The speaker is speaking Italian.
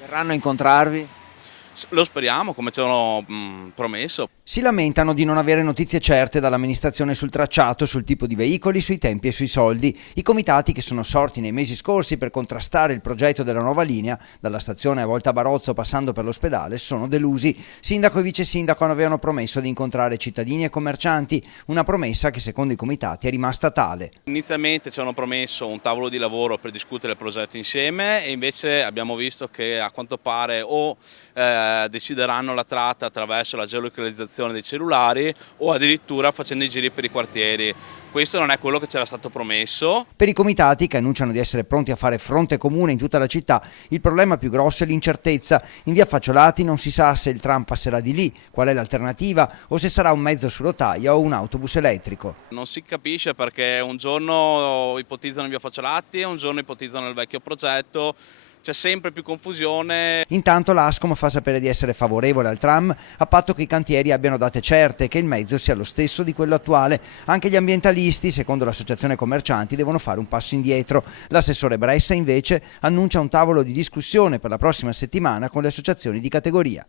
Verranno a incontrarvi? Lo speriamo, come ci avevano promesso. Si lamentano di non avere notizie certe dall'amministrazione sul tracciato, sul tipo di veicoli, sui tempi e sui soldi. I comitati che sono sorti nei mesi scorsi per contrastare il progetto della nuova linea, dalla stazione a Volta Barozzo passando per l'ospedale, sono delusi. Sindaco e vice sindaco avevano promesso di incontrare cittadini e commercianti, una promessa che secondo i comitati è rimasta tale. Inizialmente ci hanno promesso un tavolo di lavoro per discutere il progetto insieme e invece abbiamo visto che a quanto pare o decideranno la tratta attraverso la geolocalizzazione dei cellulari o addirittura facendo i giri per i quartieri. Questo non è quello che c'era stato promesso. Per i comitati, che annunciano di essere pronti a fare fronte comune in tutta la città, il problema più grosso è l'incertezza. In via Facciolati non si sa se il tram passerà di lì, qual è l'alternativa o se sarà un mezzo su rotaia o un autobus elettrico. Non si capisce perché un giorno ipotizzano via Facciolati, un giorno ipotizzano il vecchio progetto. C'è sempre più confusione. Intanto l'Ascom fa sapere di essere favorevole al tram a patto che i cantieri abbiano date certe e che il mezzo sia lo stesso di quello attuale. Anche gli ambientalisti, secondo l'associazione commercianti, devono fare un passo indietro. L'assessore Bressa invece annuncia un tavolo di discussione per la prossima settimana con le associazioni di categoria.